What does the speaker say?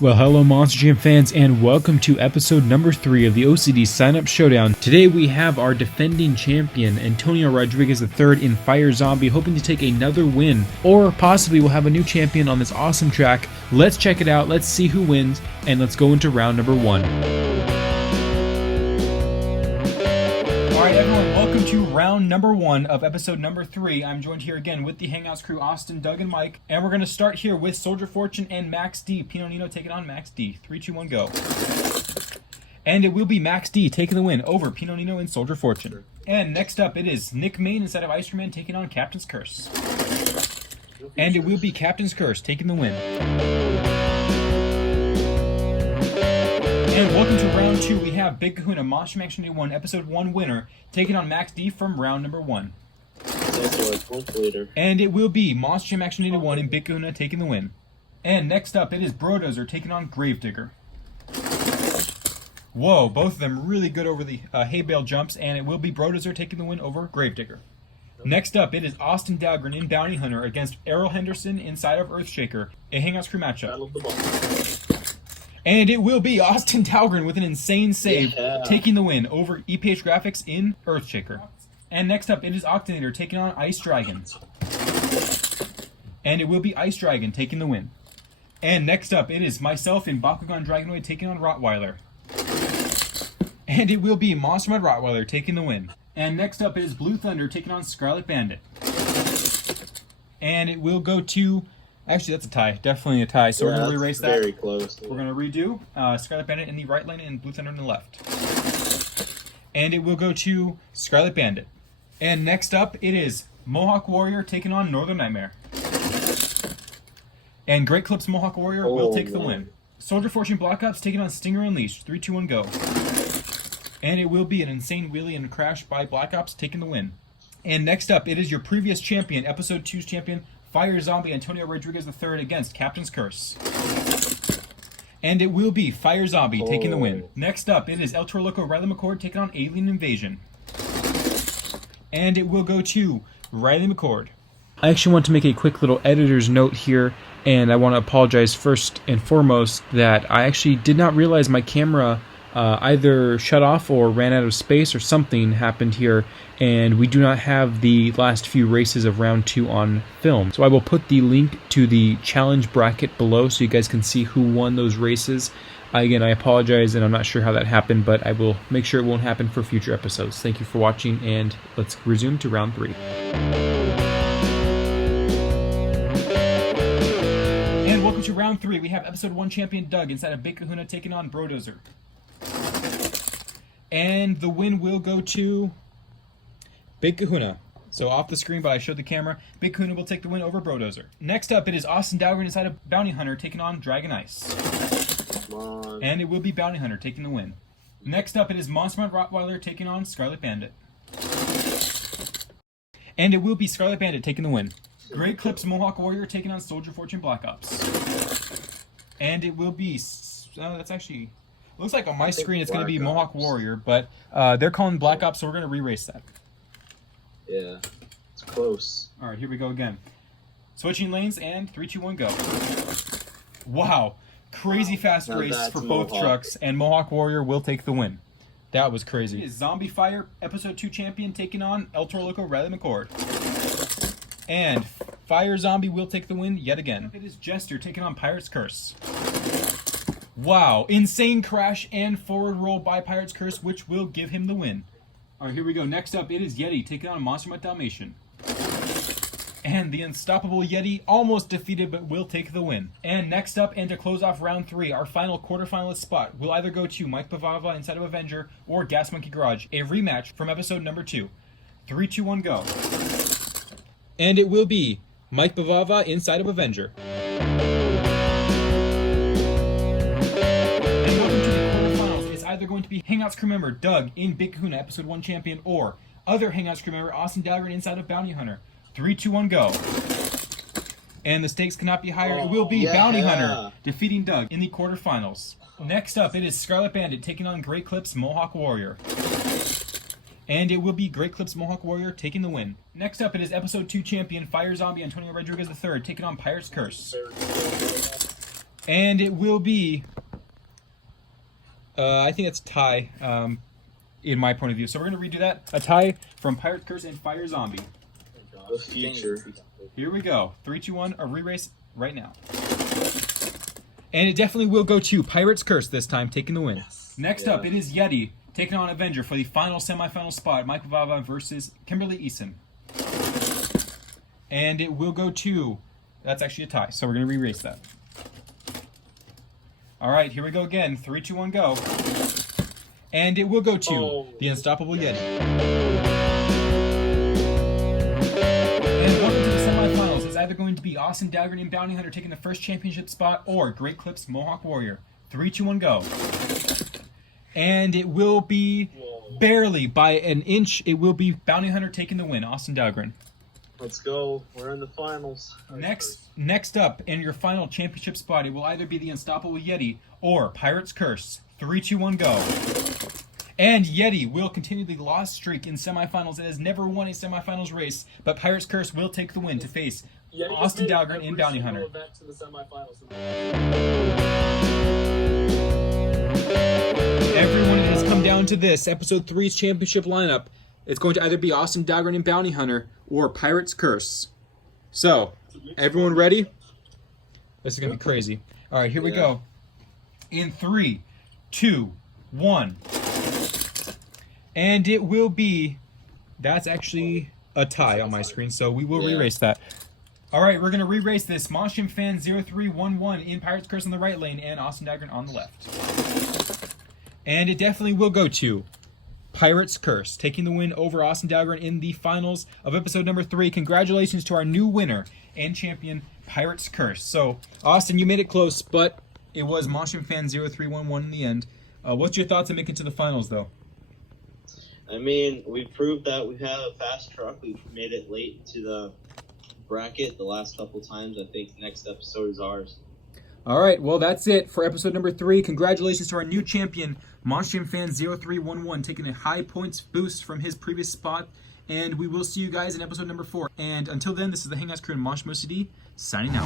Well, hello Monster Jam fans, and welcome to episode number 3 of the Ocd'S Sign Up Showdown. Today we have our defending champion, Antonio Rodriguez III in Fire Zombie, hoping to take another win, or possibly we'll have a new champion on this awesome track. Let's check it out, let's see who wins, and let's go into round number 1. Alright everyone, welcome to round number 1 of episode number 3. I'm joined here again with the Hangouts crew, Austin, Doug, and Mike. And we're going to start here with Soldier Fortune and Max D. Pino Nino taking on Max D. 3, 2, 1, go. And it will be Max D taking the win over Pino Nino and Soldier Fortune. And next up it is Nick Main instead of Ice Cream Man taking on Captain's Curse. And it will be Captain's Curse taking the win. And welcome to round 2. We have Big Kahuna, Monster Jam Action 81, episode 1 winner, taking on Max D from round number 1. And it will be Monster Jam Action 81 and Big Kahuna taking the win. And next up, it is Brodozer taking on Gravedigger. Whoa, both of them really good over the hay bale jumps, and it will be Brodozer taking the win over Gravedigger. Next up, it is Austin Dahlgren in Bounty Hunter against Errol Henderson inside of Earthshaker, a Hangouts crew matchup. And it will be Austin Dahlgren with an insane save, taking the win over EPH Graphics in Earthshaker. And next up, it is Octinator taking on Ice Dragon. And it will be Ice Dragon taking the win. And next up, it is myself in Bakugan Dragonoid taking on Rottweiler. And it will be Monster Mud Rottweiler taking the win. And next up, it is Blue Thunder taking on Scarlet Bandit. And it will go to... Actually, that's a tie. Definitely a tie. So we're going to erase that. Very close. We're going to redo Scarlet Bandit in the right lane and Blue Thunder in the left. And it will go to Scarlet Bandit. And next up, it is Mohawk Warrior taking on Northern Nightmare. And Great Clips Mohawk Warrior will take the win. Soldier Fortune Black Ops taking on Stinger Unleashed. 3, 2, 1, go. And it will be an insane wheelie and crash by Black Ops taking the win. And next up, it is your previous champion, episode 2's champion, Fire Zombie Antonio Rodriguez III against Captain's Curse. And it will be Fire Zombie taking the win. Next up, it is El Toro Loco Riley McCord taking on Alien Invasion. And it will go to Riley McCord. I actually want to make a quick little editor's note here, and I want to apologize first and foremost that I actually did not realize my camera either shut off or ran out of space or something happened here, and we do not have the last few races of round 2 on film. So I will put the link to the challenge bracket below so you guys can see who won those races. Again, I apologize and I'm not sure how that happened, but I will make sure it won't happen for future episodes. Thank you for watching, and let's resume to round 3. And welcome to round 3. We have episode 1 champion Doug inside of Big Kahuna taking on Brodozer. And the win will go to Big Kahuna. So off the screen, but I showed the camera. Big Kahuna will take the win over Brodozer. Next up, it is Austin Dahlgren inside of Bounty Hunter taking on Dragon Ice. And it will be Bounty Hunter taking the win. Next up, it is Monster Mount Rottweiler taking on Scarlet Bandit. And it will be Scarlet Bandit taking the win. Great Clips Mohawk Warrior taking on Soldier Fortune Black Ops. And it will be... that's actually... Looks like on my screen it's going to be Mohawk Warrior, but they're calling Black Ops, so we're going to re-race that. Yeah, it's close. All right, here we go again. Switching lanes, and 3, 2, 1, go. Wow. Crazy fast race for both trucks, and Mohawk Warrior will take the win. That was crazy. It is Zombie Fire, episode 2 champion, taking on El Toro Loco Riley McCord. And Fire Zombie will take the win yet again. It is Jester taking on Pirate's Curse. Wow, insane crash and forward roll by Pirate's Curse, which will give him the win. Alright, here we go. Next up, it is Yeti taking on Monster Mutt Dalmatian. And the unstoppable Yeti almost defeated, but will take the win. And next up, and to close off round 3, our final quarterfinalist spot will either go to Mike Bavava inside of Avenger or Gas Monkey Garage, a rematch from episode number 2. 3, 2, 1, go. And it will be Mike Bavava inside of Avenger. Either going to be Hangouts crew member Doug in Big Kahuna, episode 1 champion, or other Hangouts crew member Austin Dahlgren inside of Bounty Hunter. 3, 2, 1, go. And the stakes cannot be higher. It will be Bounty Hunter defeating Doug in the quarterfinals. Next up, it is Scarlet Bandit taking on Great Clips Mohawk Warrior. And it will be Great Clips Mohawk Warrior taking the win. Next up, it is episode 2 champion Fire Zombie Antonio Rodriguez III taking on Pirate's Curse. And it will be, I think it's a tie, in my point of view. So we're going to redo that. A tie from Pirate Curse and Fire Zombie. The future. Here we go. 3, 2, 1, a re-race right now. And it definitely will go to Pirate's Curse this time, taking the win. Yes. Next up, it is Yeti taking on Avenger for the final semifinal spot. Michael Vava versus Kimberly Eason. And it will go to, that's actually a tie, so we're going to re-race that. All right, here we go again. 3, 2, 1, go. And it will go to the Unstoppable Yeti. And welcome to the semifinals. It's either going to be Austin Daggern and Bounty Hunter taking the first championship spot or Great Clips Mohawk Warrior. 3, 2, 1, go. And it will be barely by an inch. It will be Bounty Hunter taking the win. Austin Daggern. Let's go. We're in the finals. Next up, in your final championship spot, it will either be the Unstoppable Yeti or Pirate's Curse. 3, 2, 1, go. And Yeti will continue the loss streak in semifinals. It has never won a semifinals race, but Pirate's Curse will take the win to face Austin Daggern and Bounty Hunter. Everyone, it has come down to this. Episode 3's championship lineup. It's going to either be Austin Daggern and Bounty Hunter or Pirate's Curse. So, everyone ready? This is going to be crazy. All right, here we go. In 3, 2, 1. And it will be, that's actually a tie on my screen, so we will re-race that. All right, we're going to re-race this. Monstrum Fan 0311 in Pirate's Curse on the right lane and Austin Daggern on the left. And it definitely will go to Pirate's Curse, taking the win over Austin Daggern in the finals of episode number 3. Congratulations to our new winner and champion, Pirate's Curse. So, Austin, you made it close, but it was Monstrum Fan 0311 in the end. What's your thoughts on making it to the finals, though? I mean, we proved that we have a fast truck. We've made it late to the bracket the last couple times. I think next episode is ours. All right, well, that's it for episode number 3. Congratulations to our new champion, Monstrum Fan 0311, taking a high points boost from his previous spot. And we will see you guys in episode number 4. And until then, this is the Hangouts crew and Monstrum OCD, signing out.